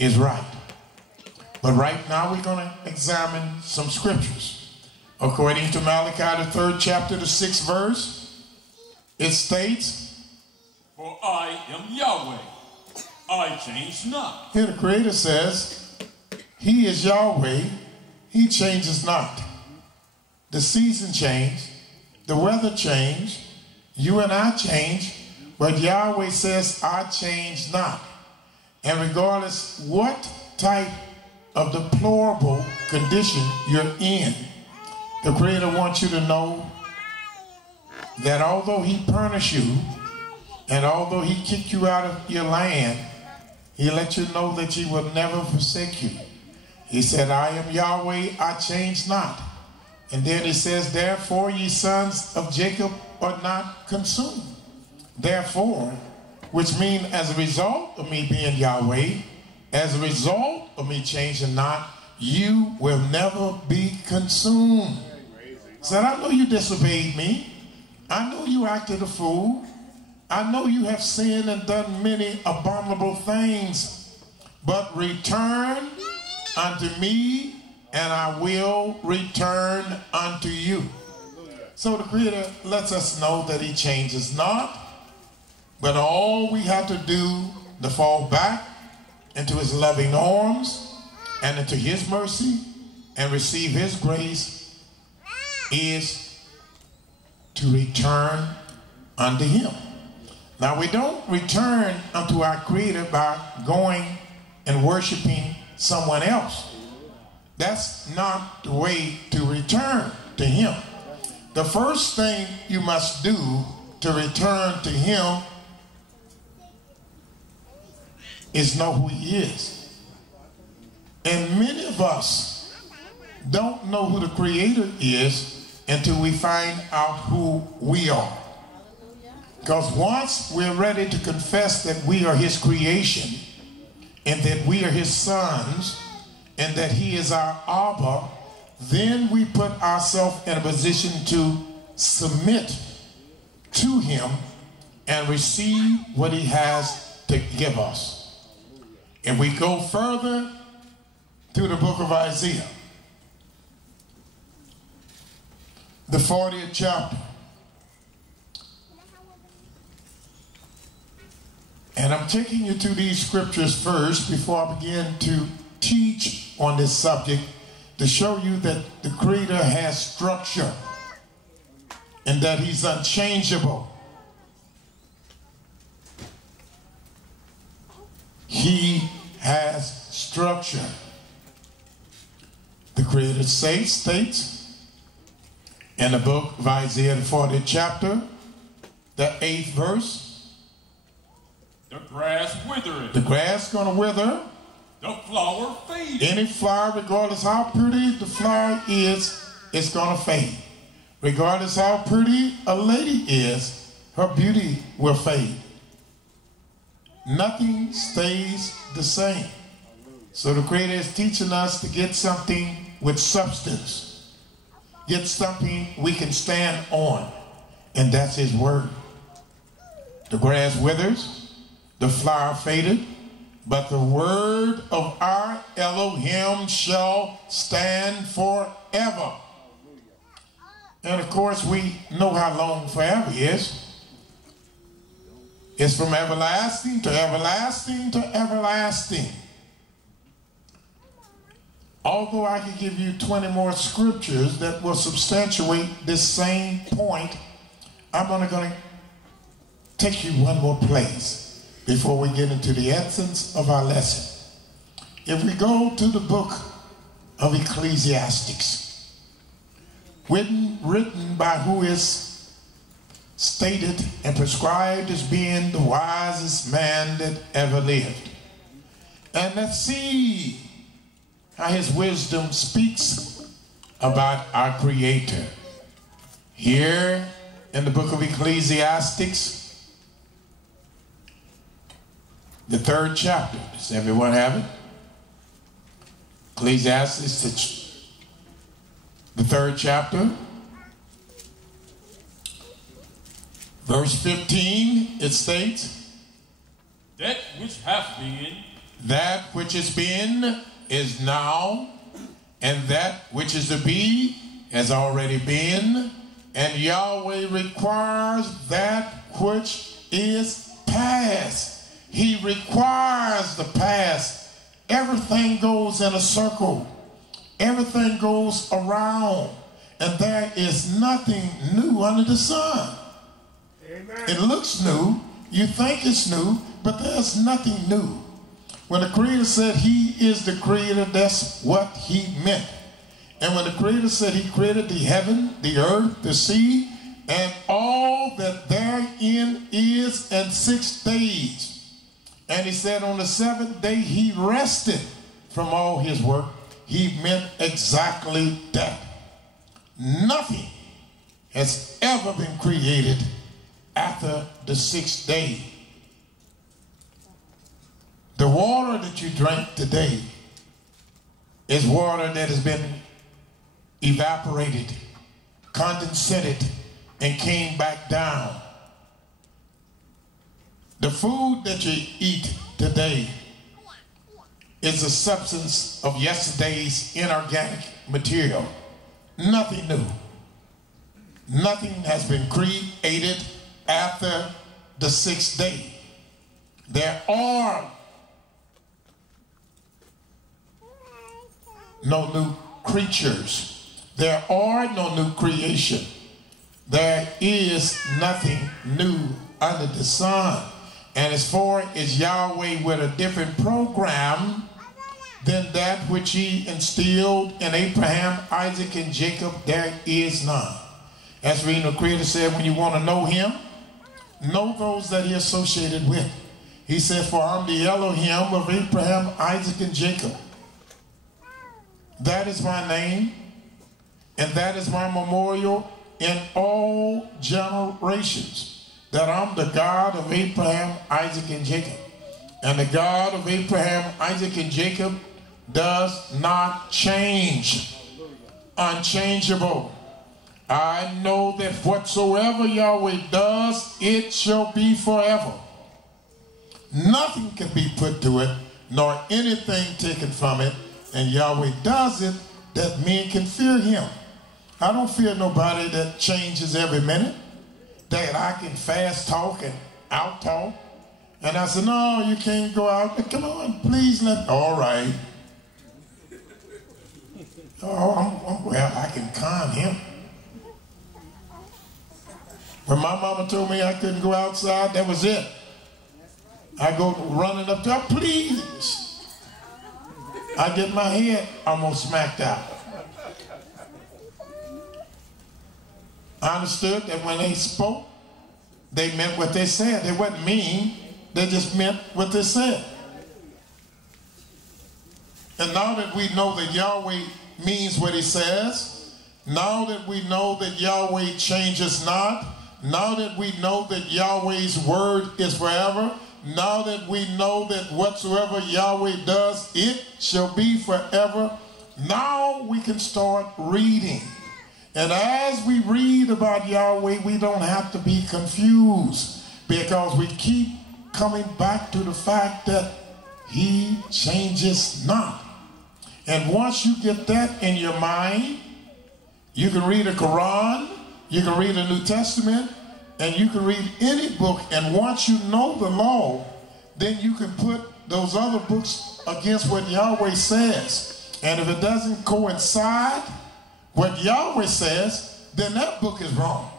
is right. But right now we're going to examine some scriptures. According to Malachi, the 3rd chapter, the 6th verse, it states, "For I am Yahweh, I change not." Here the Creator says, He is Yahweh, He changes not. The season changed, the weather changed, you and I change, but Yahweh says, I change not. And regardless what type of deplorable condition you're in, the Creator wants you to know that although He punished you, and although He kicked you out of your land, He let you know that He will never forsake you. He said, I am Yahweh, I change not. And then He says, therefore ye sons of Jacob are not consumed. Therefore, which means as a result of me being Yahweh, as a result of me changing not, you will never be consumed. Said, I know you disobeyed me. I know you acted a fool. I know you have sinned and done many abominable things. But return unto me, and I will return unto you. So the Creator lets us know that He changes not. But all we have to do to fall back into His loving arms and into His mercy and receive His grace is to return unto Him. Now we don't return unto our Creator by going and worshiping someone else. That's not the way to return to Him. The first thing you must do to return to Him is know who He is. And many of us don't know who the Creator is until we find out who we are. Because once we're ready to confess that we are His creation and that we are His sons and that He is our Abba, then we put ourselves in a position to submit to Him and receive what He has to give us. If we go further through the book of Isaiah, the 40th chapter, and I'm taking you to these scriptures first before I begin to teach on this subject, to show you that the Creator has structure and that He's unchangeable. He has structure. The Creator states in the book of Isaiah, the 40th chapter, the 8th verse, the grass withereth. The grass going to wither. The flower fadeth. Any flower, regardless how pretty the flower is, it's going to fade. Regardless how pretty a lady is, her beauty will fade. Nothing stays the same. So the Creator is teaching us to get something with substance. Get something we can stand on. And that's His word. The grass withers, the flower faded, but the word of our Elohim shall stand forever. And of course we know how long forever is. It's from everlasting to everlasting to everlasting. Although I could give you 20 more scriptures that will substantiate this same point, I'm going to take you one more place before we get into the essence of our lesson. If we go to the book of Ecclesiastes, written by who is stated and prescribed as being the wisest man that ever lived. And let's see how his wisdom speaks about our Creator. Here in the book of Ecclesiastes, the 3rd chapter. Does everyone have it? Ecclesiastes, the 3rd chapter. Verse 15, it states, that which hath been That which has been is now, and that which is to be has already been, and Yahweh requires that which is past. He requires the past. Everything goes in a circle. Everything goes around, and there is nothing new under the sun. Amen. It looks new, you think it's new, but there's nothing new. When the Creator said he is the Creator, that's what he meant. And when the Creator said he created the heaven, the earth, the sea, and all that therein is in 6 days, and he said on the 7th day he rested from all his work, he meant exactly that. Nothing has ever been created after the 6th day. The water that you drink today is water that has been evaporated, condensated, and came back down. The food that you eat today is a substance of yesterday's inorganic material. Nothing new. Nothing has been created after the 6th day. There are no new creatures. There are no new creation. There is nothing new under the sun. And as far as Yahweh with a different program than that which he instilled in Abraham, Isaac, and Jacob, there is none. As the Creator said, when you want to know him, know those that he associated with. He said, for I'm the Elohim of Abraham, Isaac, and Jacob. That is my name, and that is my memorial in all generations, that I'm the God of Abraham, Isaac, and Jacob. And the God of Abraham, Isaac, and Jacob does not change. Unchangeable. I know that whatsoever Yahweh does, it shall be forever. Nothing can be put to it, nor anything taken from it. And Yahweh does it that men can fear him. I don't fear nobody that changes every minute, that I can fast talk and out talk. And I said, no, you can't go out. Come on, please let, all right. Oh, well, I can calm him. When my mama told me I couldn't go outside, that was it. I go running up to her, please. I get my head almost smacked out. I understood that when they spoke, they meant what they said. They wasn't mean. They just meant what they said. And now that we know that Yahweh means what he says, now that we know that Yahweh changes not, now that we know that Yahweh's word is forever, now that we know that whatsoever Yahweh does, it shall be forever, now we can start reading. And as we read about Yahweh, we don't have to be confused, because we keep coming back to the fact that he changes not. And once you get that in your mind, you can read a Quran, you can read a New Testament, and you can read any book, and once you know the law, then you can put those other books against what Yahweh says. And if it doesn't coincide what Yahweh says, then that book is wrong.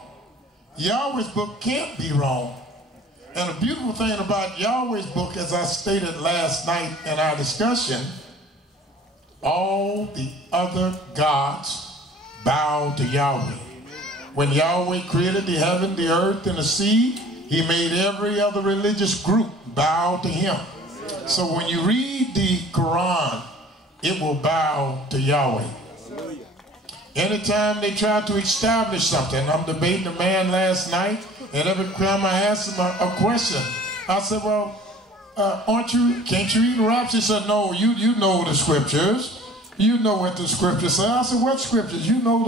Yahweh's book can't be wrong. And the beautiful thing about Yahweh's book, as I stated last night in our discussion, all the other gods bow to Yahweh. When Yahweh created the heaven, the earth, and the sea, he made every other religious group bow to him. So when you read the Quran, it will bow to Yahweh. Anytime they try to establish something, I'm debating a man last night, and every time I asked him a question, I said, well, can't you read the raps? He said, no, you know the scriptures. You know what the scriptures say. I said, what scriptures? You know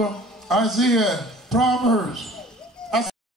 the Isaiah, Proverbs.